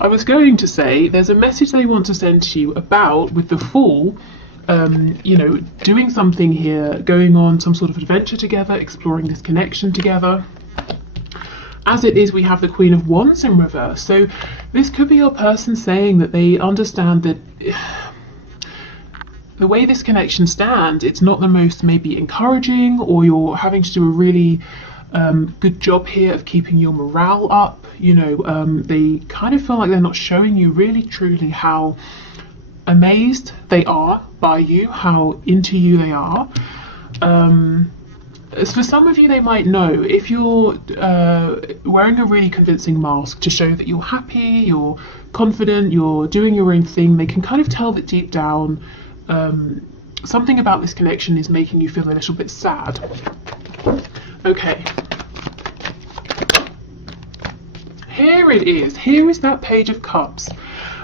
I was going to say there's a message they want to send to you about, with the Fool, you know, doing something here, going on some sort of adventure together, exploring this connection together. As it is, we have the Queen of Wands in reverse. So this could be your person saying that they understand that the way this connection stands, it's not the most maybe encouraging, or you're having to do a really good job here of keeping your morale up. You know, they kind of feel like they're not showing you really truly how amazed they are by you, how into you they are. As for some of you, they might know if you're wearing a really convincing mask to show that you're happy, you're confident, you're doing your own thing. They can kind of tell that deep down something about this connection is making you feel a little bit sad. Okay. Here it is. Here is that Page of Cups.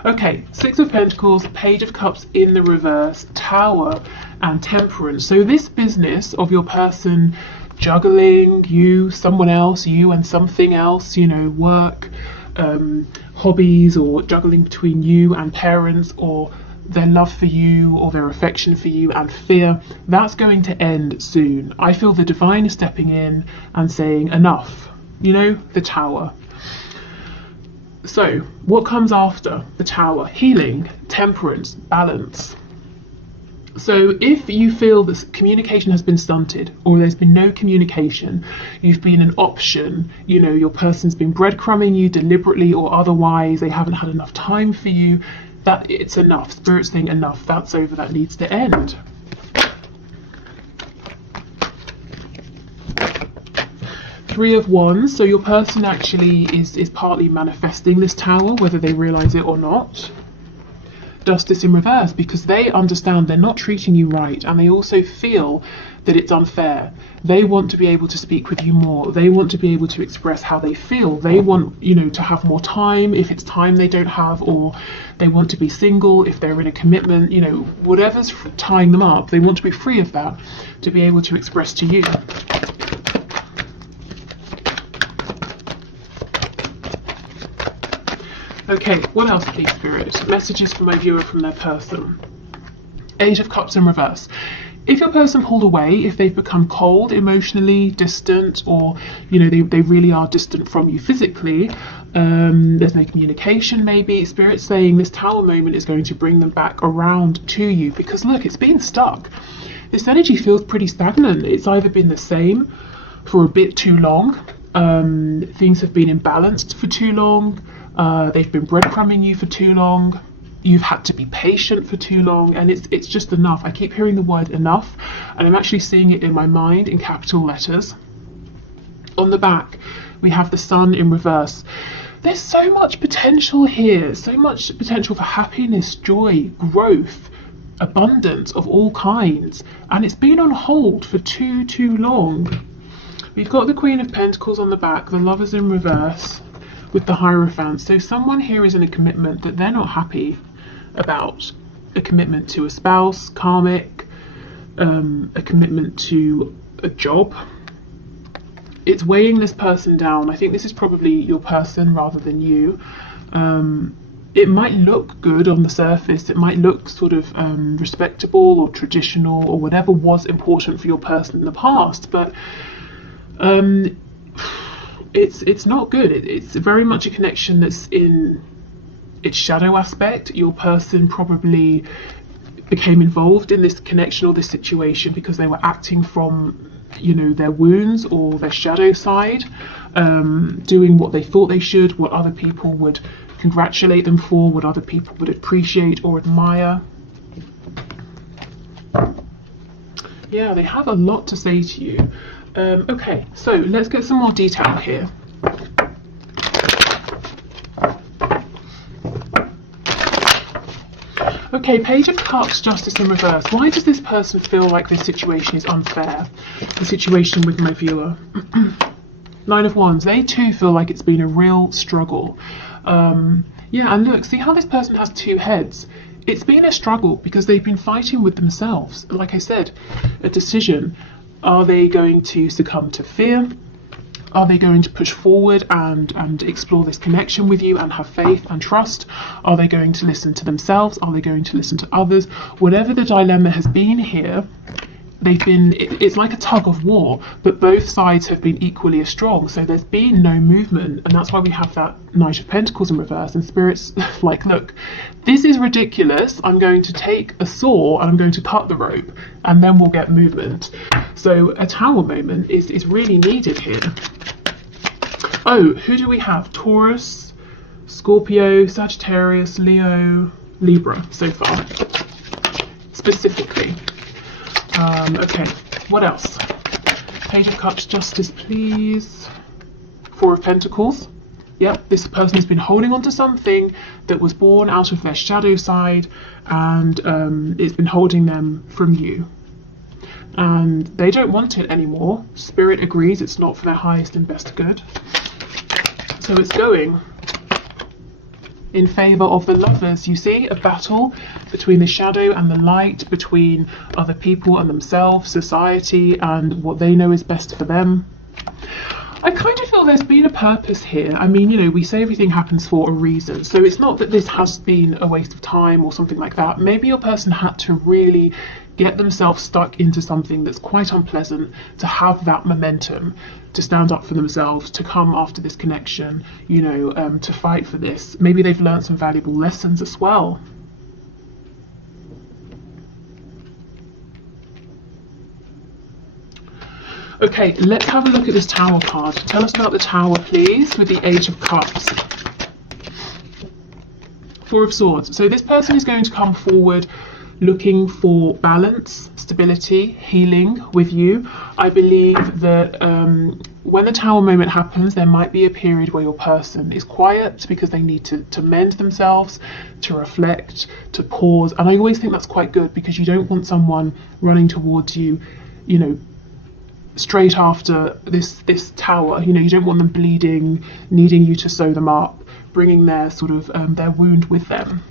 Okay, Six of Pentacles, Page of Cups in the reverse, Tower and Temperance. So this business of your person juggling you, someone else, you and something else, you know, work, hobbies, or juggling between you and parents, or their love for you, or their affection for you and fear, that's going to end soon. I feel the divine is stepping in and saying enough, you know, the Tower. So what comes after the Tower? Healing, temperance, balance. So if you feel that communication has been stunted, or there's been no communication, you've been an option, you know, your person's been breadcrumbing you deliberately or otherwise, they haven't had enough time for you, that it's enough. Spirit's saying enough, that's over, that needs to end. Three of Wands, so your person actually is partly manifesting this Tower, whether they realize it or not. Justice in reverse, because they understand they're not treating you right, and they also feel that it's unfair. They want to be able to speak with you more. They want to be able to express how they feel. They want, you know, to have more time if it's time they don't have, or they want to be single if they're in a commitment, you know, whatever's tying them up, they want to be free of that to be able to express to you. Okay, what else, please, Spirit? Messages for my viewer from their person. Age of Cups in reverse. If your person pulled away, if they've become cold, emotionally distant, or, you know, they really are distant from you physically, there's no communication maybe, Spirit's saying this Tower moment is going to bring them back around to you, because look, it's been stuck. This energy feels pretty stagnant. It's either been the same for a bit too long, things have been imbalanced for too long, they've been breadcrumbing you for too long, you've had to be patient for too long, and it's just enough. I keep hearing the word enough, and I'm actually seeing it in my mind in capital letters. On the back, we have the Sun in reverse. There's so much potential here, so much potential for happiness, joy, growth, abundance of all kinds, and it's been on hold for too long. We've got the Queen of Pentacles on the back, the Lovers in reverse, with the Hierophant. So someone here is in a commitment that they're not happy about. A commitment to a spouse, karmic, a commitment to a job. It's weighing this person down. I think this is probably your person rather than you. It might look good on the surface, it might look sort of respectable or traditional or whatever was important for your person in the past, but it's not good. It's very much a connection that's in its shadow aspect. Your person probably became involved in this connection or this situation because they were acting from, you know, their wounds or their shadow side, doing what they thought they should, what other people would congratulate them for, what other people would appreciate or admire. Yeah, they have a lot to say to you. Okay, so let's get some more detail here. Okay, Page of Cups, Justice in reverse. Why does this person feel like this situation is unfair? The situation with my viewer. Nine of Wands. They too feel like it's been a real struggle. Yeah, and look, see how this person has two heads? It's been a struggle because they've been fighting with themselves. Like I said, a decision. Are they going to succumb to fear? Are they going to push forward and explore this connection with you and have faith and trust? Are they going to listen to themselves? Are they going to listen to others? Whatever the dilemma has been here, it's like a tug of war, but both sides have been equally as strong, so there's been no movement, and that's why we have that Knight of Pentacles in reverse, and Spirit's like, look, this is ridiculous, I'm going to take a saw and I'm going to cut the rope, and then we'll get movement. So a Tower moment is really needed here. Oh, who do we have? Taurus, Scorpio, Sagittarius, Leo, Libra so far, specifically. Okay, what else? Page of Cups, Justice, please. Four of Pentacles. Yep, this person has been holding on to something that was born out of their shadow side, and it's been holding them from you. And they don't want it anymore. Spirit agrees it's not for their highest and best good. So it's going in favour of the Lovers. You see, a battle between the shadow and the light, between other people and themselves, society and what they know is best for them. I kind of feel there's been a purpose here. I mean, you know, we say everything happens for a reason, so it's not that this has been a waste of time or something like that. Maybe your person had to really get themselves stuck into something that's quite unpleasant to have that momentum, to stand up for themselves, to come after this connection, you know, to fight for this. Maybe they've learned some valuable lessons as well. Okay, let's have a look at this Tower card. Tell us about the Tower, please, with the Age of Cups. Four of Swords. So this person is going to come forward looking for balance, stability, healing with you. I believe that when the Tower moment happens, there might be a period where your person is quiet because they need to mend themselves, to reflect, to pause. And I always think that's quite good, because you don't want someone running towards you, you know, straight after this Tower. You know, you don't want them bleeding, needing you to sew them up, bringing their sort of their wound with them.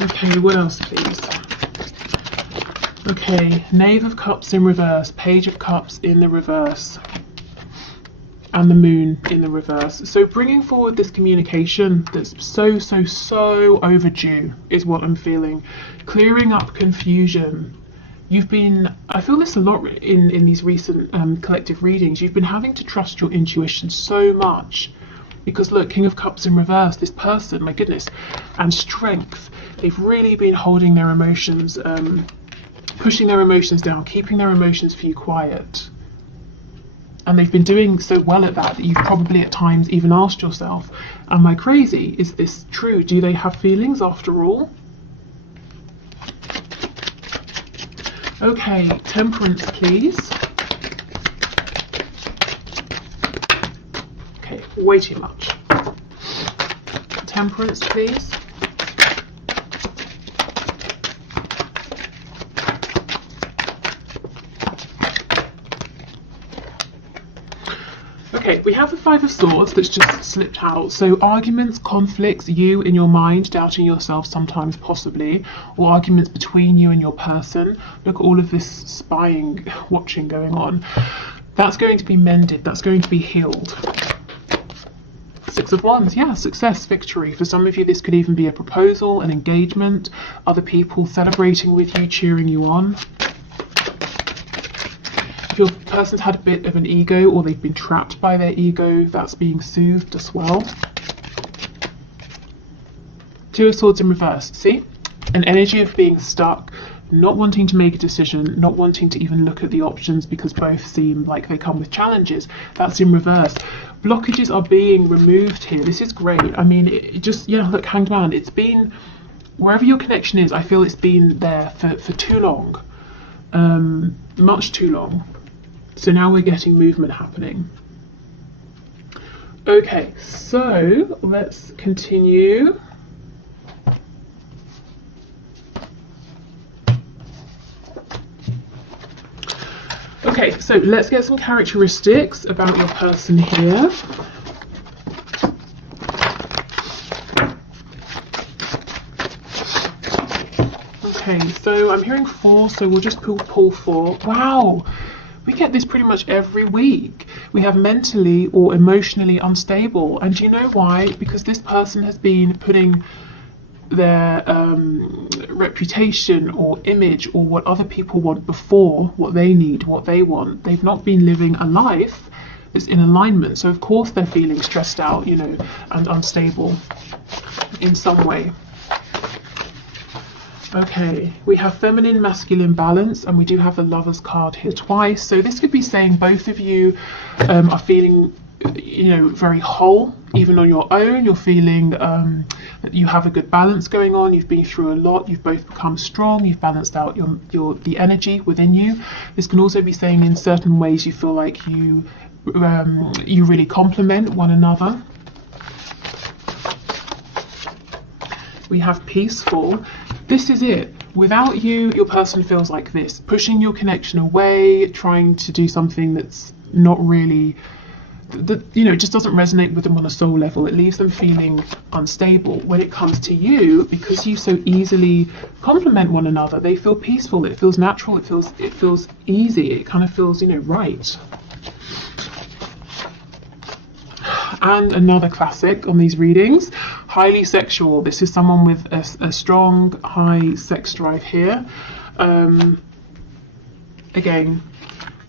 Okay, what else, please? Okay, Knave of Cups in reverse, Page of Cups in the reverse, and the Moon in the reverse. So bringing forward this communication that's so overdue is what I'm feeling. Clearing up confusion. You've been, I feel this a lot in these recent collective readings, you've been having to trust your intuition so much. Because look, King of Cups in reverse, this person, my goodness, and strength. They've really been holding their emotions, pushing their emotions down, keeping their emotions for you quiet. And they've been doing so well at that you've probably at times even asked yourself, am I crazy? Is this true? Do they have feelings after all? Okay, Temperance, please. Okay, way too much. Temperance, please. Okay, we have the Five of Swords that's just slipped out. So arguments, conflicts, you in your mind, doubting yourself sometimes possibly, or arguments between you and your person. Look at all of this spying, watching going on. That's going to be mended, that's going to be healed. Six of Wands, yeah, success, victory. For some of you, this could even be a proposal, an engagement, other people celebrating with you, cheering you on. If your person's had a bit of an ego, or they've been trapped by their ego, that's being soothed as well. Two of Swords in reverse, see? An energy of being stuck, not wanting to make a decision, not wanting to even look at the options because both seem like they come with challenges. That's in reverse. Blockages are being removed here. This is great. I mean, it just, yeah, look, Hanged Man, it's been, wherever your connection is, I feel it's been there for too long, much too long. So now we're getting movement happening. Okay, so let's continue. Okay, so let's get some characteristics about your person here. Okay, so I'm hearing 4, so we'll just pull 4. Wow, We get this pretty much every week. We have mentally or emotionally unstable. And do you know why? Because this person has been putting their reputation or image or what other people want before what they need, what they want. They've not been living a life that's in alignment. So of course they're feeling stressed out, you know, and unstable in some way. Okay, we have feminine masculine balance, and we do have the Lovers card here twice. So this could be saying both of you are feeling, you know, very whole, even on your own. You're feeling that you have a good balance going on. You've been through a lot. You've both become strong. You've balanced out the energy within you. This can also be saying in certain ways you feel like you really complement one another. We have peaceful. This is it. Without you, your person feels like this, pushing your connection away, trying to do something that's not really, that, you know, just doesn't resonate with them on a soul level. It leaves them feeling unstable. When it comes to you, because you so easily complement one another, they feel peaceful. It feels natural. It feels easy. It kind of feels, you know, right. And another classic on these readings, highly sexual. This is someone with a strong, high sex drive here. Again,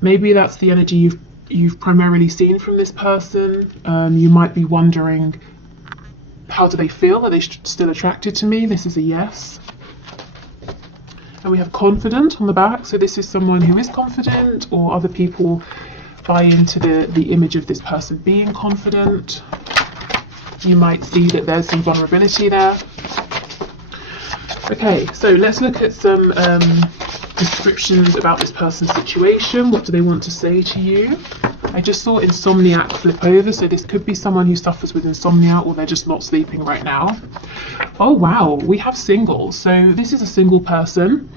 maybe that's the energy you've primarily seen from this person. You might be wondering, how do they feel? Are they still attracted to me? This is a yes. And we have confident on the back. So this is someone who is confident, or other people buy into the image of this person being confident. You might see that there's some vulnerability there. Okay, so let's look at some descriptions about this person's situation. What do they want to say to you? I just saw insomniac flip over, so this could be someone who suffers with insomnia, or they're just not sleeping right now. Oh wow, we have single. So this is a single person.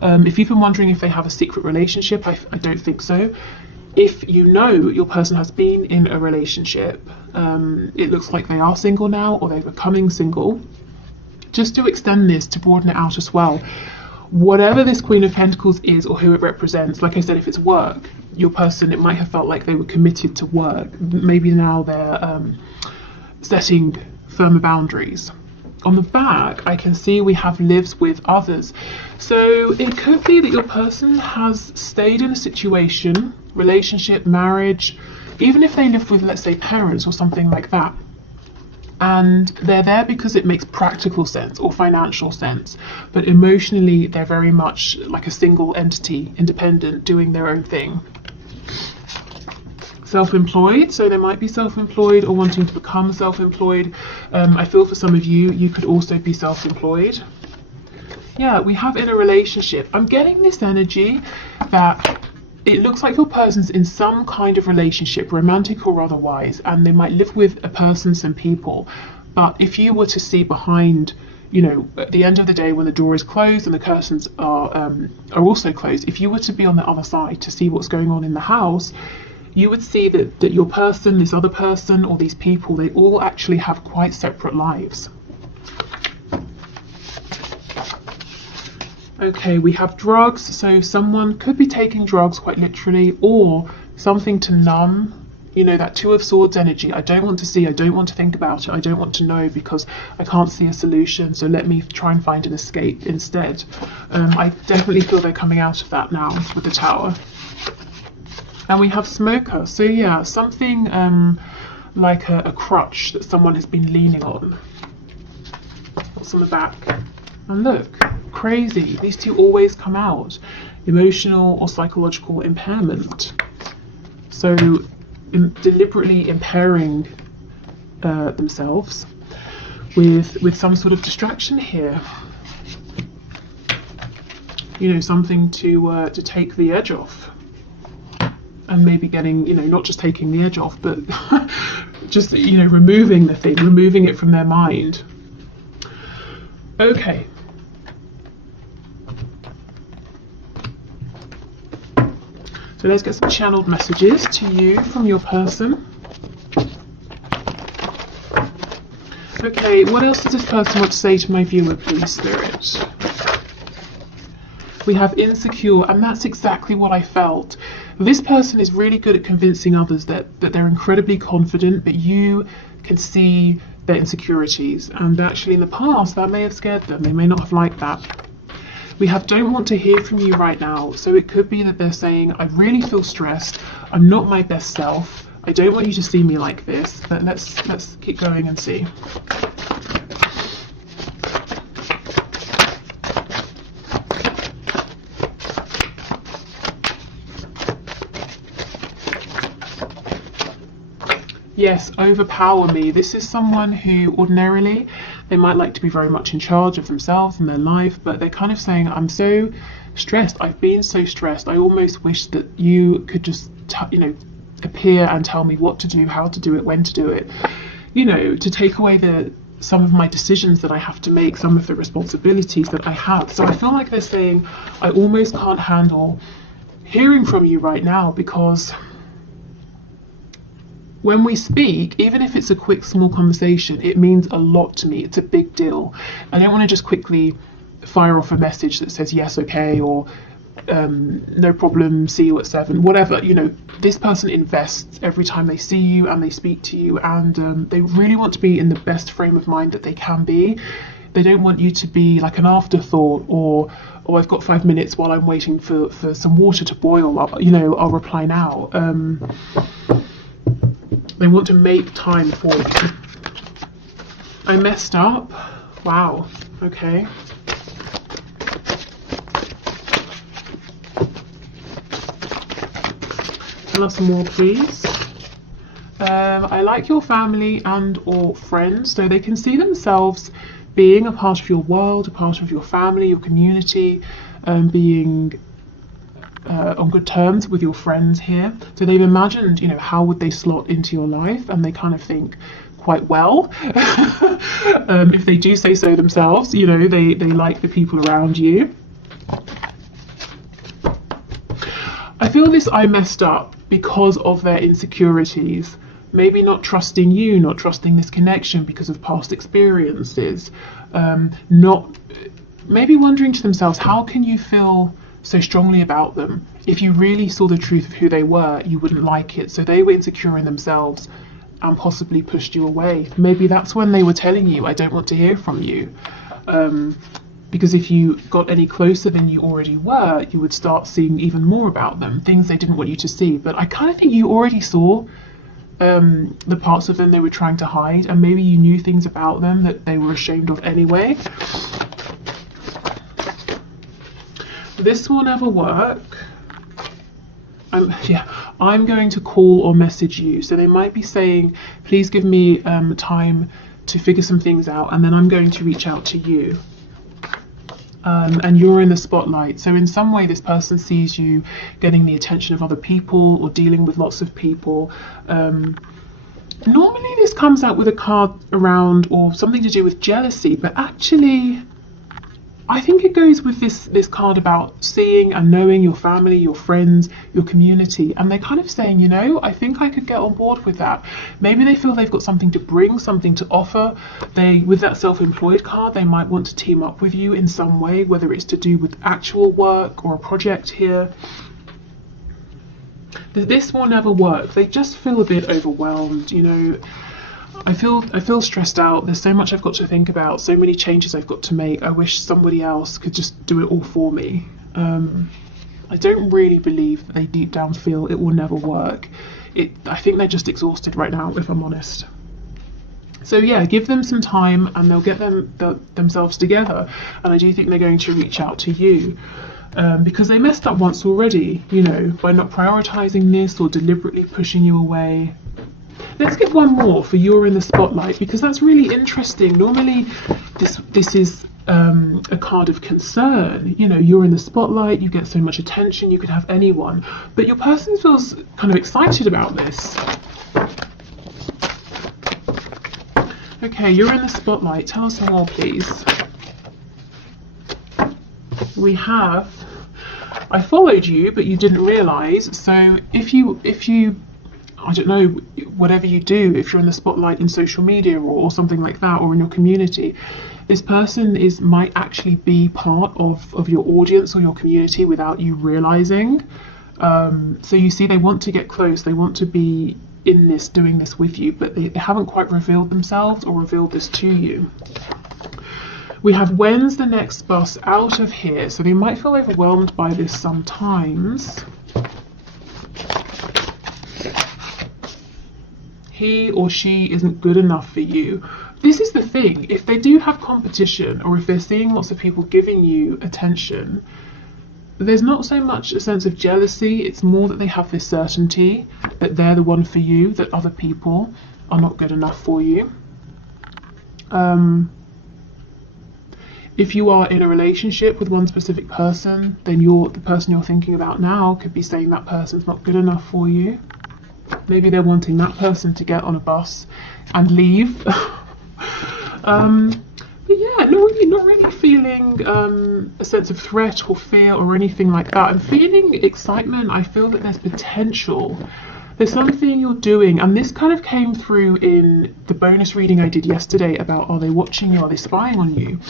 If you've been wondering if they have a secret relationship, I don't think so. If you know your person has been in a relationship, it looks like they are single now, or they're becoming single. Just to extend this, to broaden it out as well, whatever this Queen of Pentacles is, or who it represents, like I said, if it's work, your person, it might have felt like they were committed to work. Maybe now they're setting firmer boundaries. On the back, I can see we have lives with others. So it could be that your person has stayed in a situation, relationship, marriage, even if they live with, let's say, parents or something like that. And they're there because it makes practical sense or financial sense. But emotionally, they're very much like a single entity, independent, doing their own thing. Self-employed, so they might be self-employed or wanting to become self-employed. I feel for some of you, you could also be self-employed. Yeah, we have in a relationship. I'm getting this energy that it looks like your person's in some kind of relationship, romantic or otherwise, and they might live with a person, some people. But if you were to see behind, you know, at the end of the day when the door is closed and the curtains are also closed, if you were to be on the other side to see what's going on in the house, you would see that your person, this other person, or these people, they all actually have quite separate lives. Okay, we have drugs, so someone could be taking drugs quite literally, or something to numb, you know, that Two of Swords energy. I don't want to see, I don't want to think about it, I don't want to know because I can't see a solution, so let me try and find an escape instead. I definitely feel they're coming out of that now with the Tower. And we have smoker, so yeah, something like a crutch that someone has been leaning on. What's on the back? And look, crazy, these two always come out. Emotional or psychological impairment. So deliberately impairing themselves with some sort of distraction here. You know, something to take the edge off. And maybe getting, you know, not just taking the edge off, but just, you know, removing the thing, removing it from their mind. Okay. So let's get some channeled messages to you from your person. Okay, what else does this person want to say to my viewer, please, Spirit? We have insecure, and that's exactly what I felt. This person is really good at convincing others that they're incredibly confident, but you can see their insecurities, and actually in the past that may have scared them. They may not have liked that. We have don't want to hear from you right now, so it could be that they're saying, I really feel stressed, I'm not my best self, I don't want you to see me like this. But let's keep going and see. Yes, overpower me. This is someone who ordinarily, they might like to be very much in charge of themselves and their life, but they're kind of saying, I'm so stressed, I've been so stressed, I almost wish that you could just, appear and tell me what to do, how to do it, when to do it, to take away some of my decisions that I have to make, some of the responsibilities that I have. So I feel like they're saying, I almost can't handle hearing from you right now, because when we speak, even if it's a quick, small conversation, it means a lot to me. It's a big deal. I don't want to just quickly fire off a message that says yes, okay, or no problem, see you at 7, whatever. This person invests every time they see you and they speak to you, and they really want to be in the best frame of mind that they can be. They don't want you to be like an afterthought, or I've got 5 minutes while I'm waiting for some water to boil, I'll reply now. They want to make time for you. I messed up. Wow. Okay. Tell us more, please. I like your family and or friends, so they can see themselves being a part of your world, a part of your family, your community, being on good terms with your friends here. So they've imagined, how would they slot into your life, and they kind of think quite well. If they do say so themselves, they like the people around you. I feel this I messed up because of their insecurities. Maybe not trusting you, not trusting this connection because of past experiences. Maybe wondering to themselves, how can you feel so strongly about them? If you really saw the truth of who they were, you wouldn't like it. So they were insecure in themselves and possibly pushed you away. Maybe that's when they were telling you, I don't want to hear from you. Because if you got any closer than you already were, you would start seeing even more about them, things they didn't want you to see. But I kind of think you already saw the parts of them they were trying to hide, and maybe you knew things about them that they were ashamed of anyway. This will never work. I'm going to call or message you. So they might be saying, please give me time to figure some things out, and then I'm going to reach out to you. And you're in the spotlight. So in some way this person sees you getting the attention of other people or dealing with lots of people. Normally this comes out with a card around or something to do with jealousy, but actually I think it goes with this card about seeing and knowing your family, your friends, your community, and they're kind of saying, I think I could get on board with that. Maybe they feel they've got something to bring, something to offer. With that self-employed card, they might want to team up with you in some way, whether it's to do with actual work or a project here. This will never work. They just feel a bit overwhelmed, I feel stressed out. There's so much I've got to think about, so many changes I've got to make. I wish somebody else could just do it all for me. I don't really believe that they deep down feel it will never work. I think they're just exhausted right now, if I'm honest. So yeah, give them some time and they'll get themselves together. And I do think they're going to reach out to you. Because they messed up once already, by not prioritizing this or deliberately pushing you away. Let's get one more for You're in the Spotlight, because that's really interesting. Normally this is a card of concern. You're in the spotlight, you get so much attention, you could have anyone, but your person feels kind of excited about this. Okay, you're in the spotlight. Tell us more, please. We have, I followed you, but you didn't realize. So if you I don't know, whatever you do, if you're in the spotlight in social media or something like that, or in your community, this person might actually be part of your audience or your community without you realizing. So you see, they want to get close, they want to be in this, doing this with you, but they haven't quite revealed themselves or revealed this to you. We have, when's the next bus out of here? So they might feel overwhelmed by this sometimes. He or she isn't good enough for you. This is the thing, if they do have competition, or if they're seeing lots of people giving you attention, there's not so much a sense of jealousy, it's more that they have this certainty that they're the one for you, that other people are not good enough for you. If you are in a relationship with one specific person, then the person you're thinking about now could be saying that person's not good enough for you. Maybe they're wanting that person to get on a bus and leave. But yeah, not really feeling a sense of threat or fear or anything like that. I'm feeling excitement. I feel that there's potential. There's something you're doing, and this kind of came through in the bonus reading I did yesterday about, are they watching you, are they spying on you?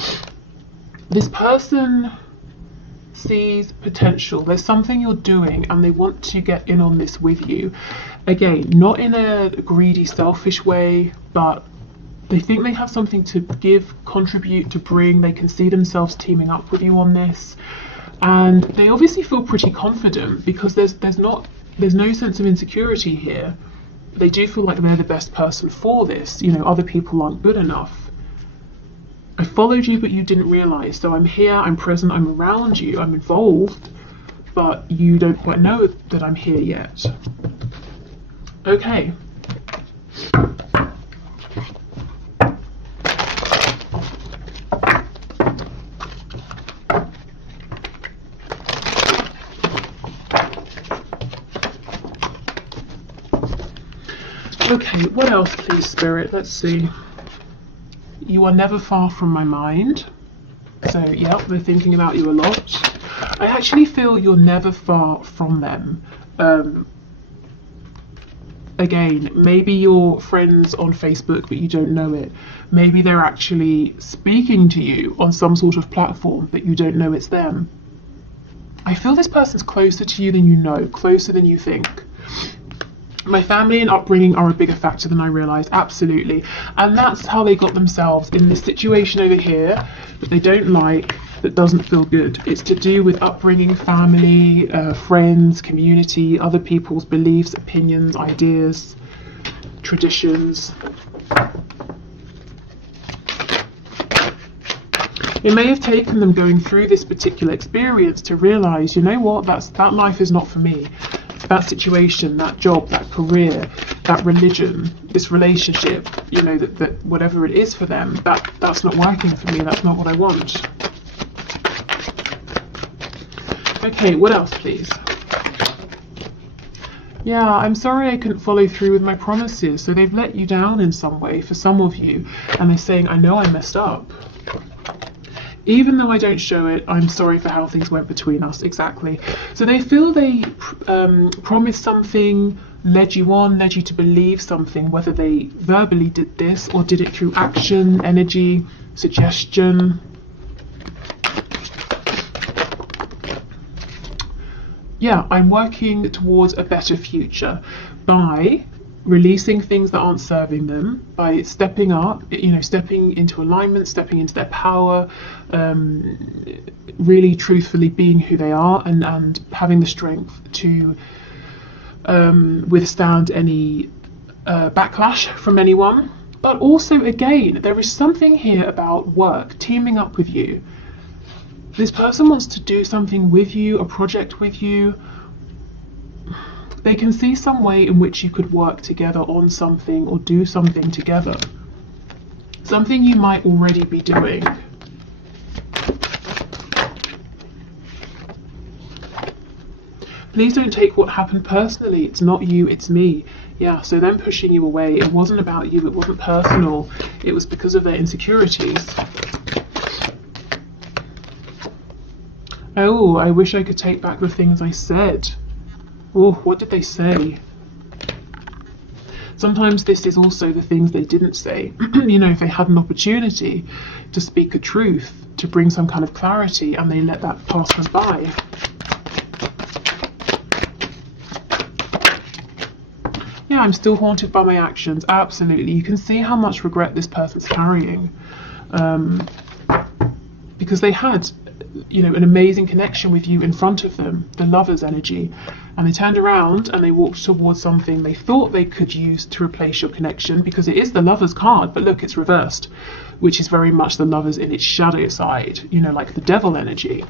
This person sees potential. There's something you're doing and they want to get in on this with you. Again, not in a greedy, selfish way, but they think they have something to give, contribute, to bring. They can see themselves teaming up with you on this. And they obviously feel pretty confident because there's no sense of insecurity here. They do feel like they're the best person for this. You know, other people aren't good enough. I followed you, but you didn't realize. So I'm here, I'm present, I'm around you, I'm involved, but you don't quite know that I'm here yet. Okay. Okay, what else, please, Spirit? Let's see. You are never far from my mind. So, yeah, we're thinking about you a lot. I actually feel you're never far from them. Again, maybe you're friends on Facebook, but you don't know it. Maybe they're actually speaking to you on some sort of platform, but you don't know it's them. I feel this person's closer to you than you know, closer than you think. My family and upbringing are a bigger factor than I realised, absolutely. And that's how they got themselves in this situation over here that they don't like, that doesn't feel good. It's to do with upbringing, family, friends, community, other people's beliefs, opinions, ideas, traditions. It may have taken them going through this particular experience to realise, you know what, that life is not for me. That situation, that job, that career, that religion, this relationship, you know, that whatever it is for them, that's not working for me, that's not what I want. Okay, what else, please? Yeah, I'm sorry I couldn't follow through with my promises. So they've let you down in some way for some of you, and they're saying, I know I messed up. Even though I don't show it, I'm sorry for how things went between us, exactly. So they feel they promised something, led you on, led you to believe something, whether they verbally did this or did it through action, energy, suggestion. Yeah, I'm working towards a better future by releasing things that aren't serving them, by stepping up, you know, stepping into alignment, stepping into their power, really truthfully being who they are, and having the strength to withstand any backlash from anyone. But also, again, there is something here about work, teaming up with you. This person wants to do something with you, a project with you. They can see some way in which you could work together on something or do something together. Something you might already be doing. Please don't take what happened personally. It's not you, it's me. Yeah, so them pushing you away, it wasn't about you, it wasn't personal. It was because of their insecurities. Oh, I wish I could take back the things I said. Oh, what did they say? Sometimes this is also the things they didn't say. You know, if they had an opportunity to speak a truth, to bring some kind of clarity, and they let that pass them by. I'm still haunted by my actions. Absolutely. You can see how much regret this person's carrying. Because they had, you know, an amazing connection with you in front of them, the Lover's energy, and they turned around and they walked towards something they thought they could use to replace your connection, because it is the Lover's card, but look, it's reversed, which is very much the Lover's in its shadow side, you know, like the Devil energy,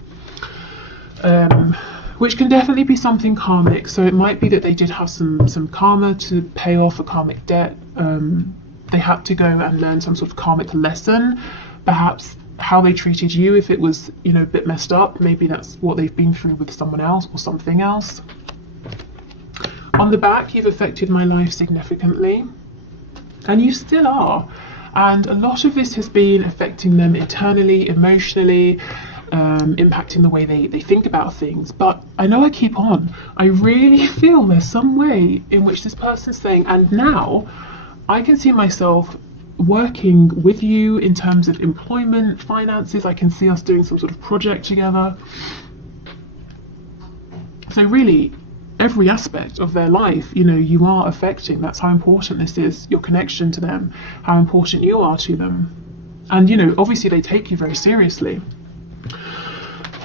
which can definitely be something karmic. So it might be that they did have some karma to pay off a karmic debt. They had to go and learn some sort of karmic lesson, perhaps how they treated you, if it was, you know, a bit messed up, maybe that's what they've been through with someone else or something else. On the back, you've affected my life significantly, and you still are, and a lot of this has been affecting them internally, emotionally, impacting the way they think about things. But I know I keep on, I really feel there's some way in which this person's saying, and now I can see myself working with you in terms of employment, finances. I can see us doing some sort of project together. So really, every aspect of their life, you know, you are affecting. That's how important this is, your connection to them, how important you are to them. And, you know, obviously they take you very seriously.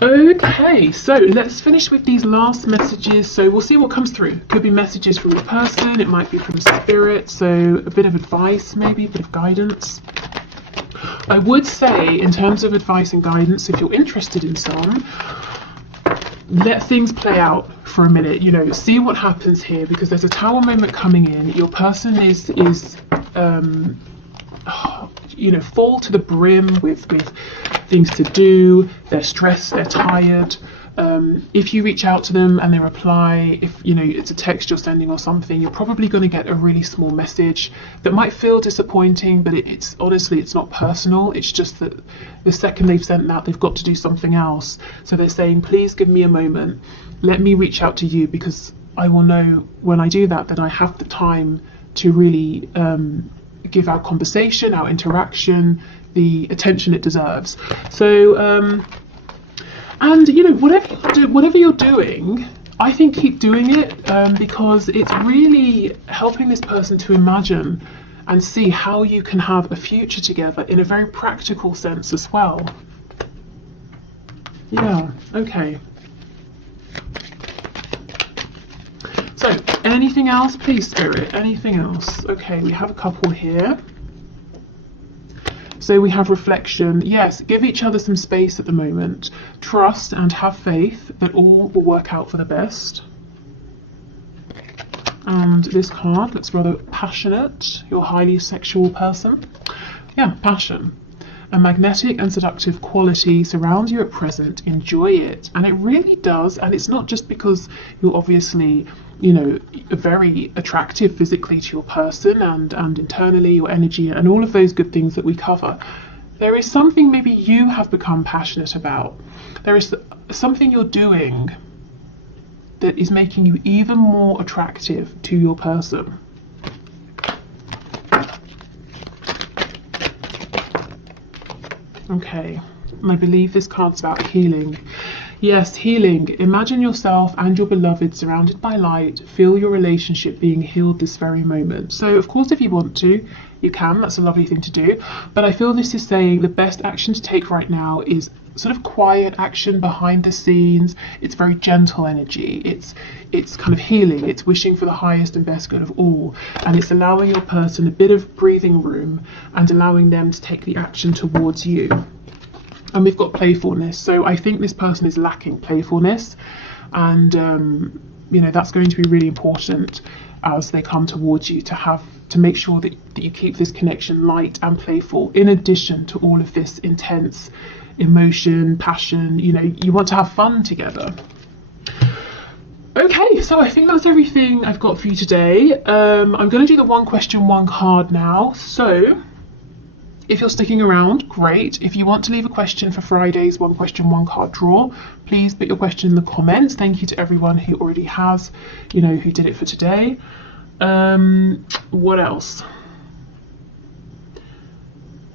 Okay, so let's finish with these last messages. So we'll see what comes through. Could be messages from a person, it might be from spirit, so a bit of advice, maybe a bit of guidance. I would say, in terms of advice and guidance, if you're interested in some, let things play out for a minute, you know, see what happens here, because there's a Tower moment coming in. Your person is you know, full to the brim with things to do, they're stressed, they're tired. If you reach out to them and they reply, if you know it's a text you're sending or something, you're probably going to get a really small message that might feel disappointing, but it's honestly, it's not personal. It's just that the second they've sent that, they've got to do something else. So they're saying, please give me a moment, let me reach out to you, because I will know when I do that I have the time to really give our conversation, our interaction, the attention it deserves. So and you know, whatever you're doing, I think keep doing it, because it's really helping this person to imagine and see how you can have a future together in a very practical sense as well. Yeah, okay. So, anything else, please, Spirit? Anything else? Okay, we have a couple here. So we have reflection. Yes, give each other some space at the moment. Trust and have faith that all will work out for the best. And this card looks rather passionate. You're a highly sexual person. Yeah, passion. A magnetic and seductive quality surrounds you at present. Enjoy it. And it really does. And it's not just because you're obviously, you know, very attractive physically to your person and internally, your energy and all of those good things that we cover. There is something maybe you have become passionate about. There is something you're doing that is making you even more attractive to your person. Okay, and I believe this card's about healing. Yes, healing. Imagine yourself and your beloved surrounded by light. Feel your relationship being healed this very moment. So, of course, if you want to, you can. That's a lovely thing to do. But I feel this is saying the best action to take right now is sort of quiet action behind the scenes. It's very gentle energy. It's kind of healing. It's wishing for the highest and best good of all. And it's allowing your person a bit of breathing room and allowing them to take the action towards you. And we've got playfulness. So I think this person is lacking playfulness. And, you know, that's going to be really important as they come towards you, to make sure that you keep this connection light and playful, in addition to all of this intense emotion, passion. You know, you want to have fun together. Okay, so I think that's everything I've got for you today. I'm going to do the one question, one card now. So if you're sticking around, great. If you want to leave a question for Friday's one question, one card draw, please put your question in the comments. Thank you to everyone who already has, you know, who did it for today. What else?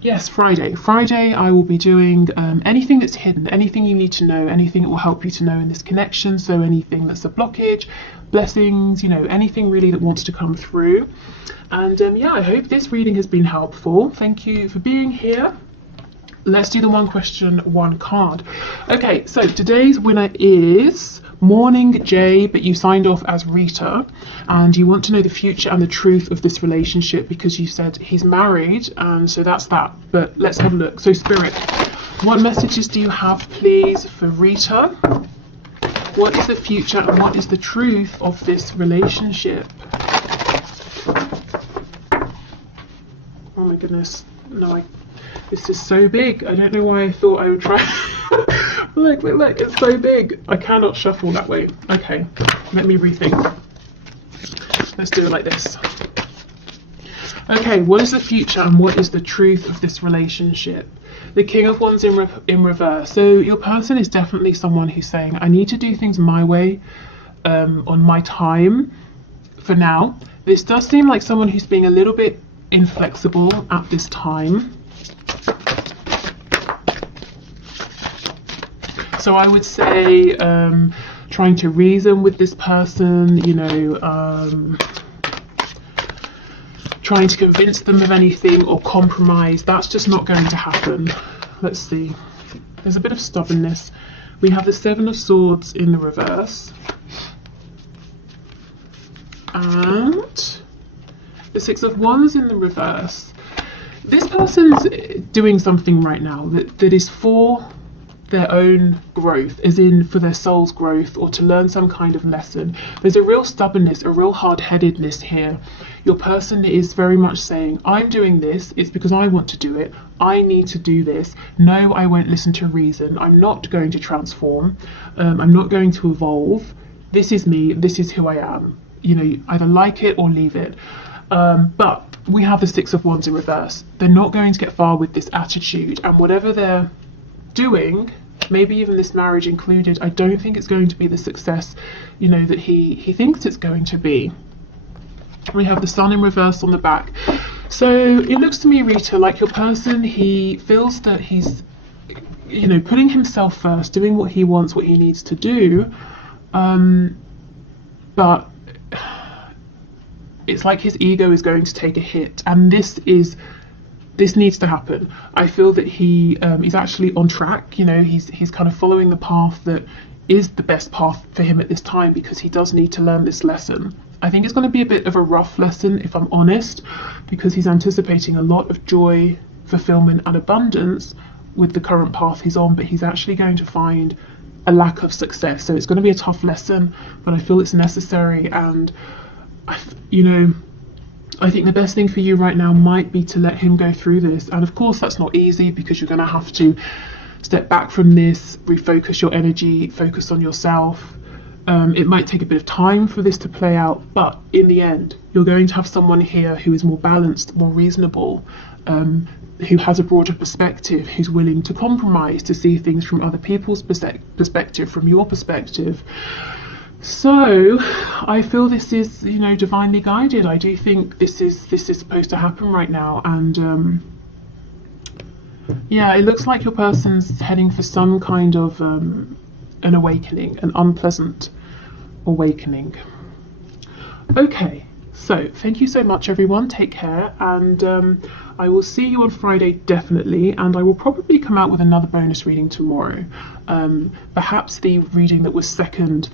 Yes, Friday. Friday, I will be doing anything that's hidden, anything you need to know, anything that will help you to know in this connection. So anything that's a blockage, blessings, you know, anything really that wants to come through. And yeah, I hope this reading has been helpful. Thank you for being here. Let's do the one question, one card. Okay, so today's winner is Morning J, but you signed off as Rita, and you want to know the future and the truth of this relationship because you said he's married, and so that's that. But let's have a look. So Spirit, what messages do you have, please, for Rita? What is the future and what is the truth of this relationship? Oh my goodness, no, this is so big. I don't know why I thought I would try. Look, it's so big. I cannot shuffle that way. Okay, let me rethink. Let's do it like this. Okay, what is the future and what is the truth of this relationship? The King of Wands in reverse. So your person is definitely someone who's saying, I need to do things my way, on my time for now. This does seem like someone who's being a little bit inflexible at this time. So I would say trying to reason with this person, you know, trying to convince them of anything or compromise, that's just not going to happen. Let's see. There's a bit of stubbornness. We have the Seven of Swords in the reverse. And the Six of Wands in the reverse. This person's doing something right now that is for their own growth, as in for their soul's growth or to learn some kind of lesson. There's a real stubbornness, a real hard-headedness here. Your person is very much saying, I'm doing this, it's because I want to do it, I need to do this, no, I won't listen to reason, I'm not going to transform, I'm not going to evolve, this is me, this is who I am. You know, you either like it or leave it. But we have the Six of Wands in reverse. They're not going to get far with this attitude, and whatever they're doing, maybe even this marriage included, I don't think it's going to be the success, you know, that he thinks it's going to be. We have the Sun in reverse on the back. So it looks to me, Rita, like your person, he feels that he's, you know, putting himself first, doing what he wants, what he needs to do, but it's like his ego is going to take a hit, and this needs to happen. I feel that he's actually on track. You know, he's kind of following the path that is the best path for him at this time, because he does need to learn this lesson. I think it's going to be a bit of a rough lesson, if I'm honest, because he's anticipating a lot of joy, fulfillment and abundance with the current path he's on, but he's actually going to find a lack of success. So it's going to be a tough lesson, but I feel it's necessary. And you know, I think the best thing for you right now might be to let him go through this. And of course that's not easy, because you're going to have to step back from this, refocus your energy, focus on yourself. It might take a bit of time for this to play out, but in the end you're going to have someone here who is more balanced, more reasonable, who has a broader perspective, who's willing to compromise, to see things from other people's perspective, from your perspective. So I feel this is, you know, divinely guided. I do think this is supposed to happen right now. And yeah, it looks like your person's heading for some kind of an awakening, an unpleasant awakening. Okay, so thank you so much, everyone. Take care, and I will see you on Friday, definitely, and I will probably come out with another bonus reading tomorrow. Perhaps the reading that was the second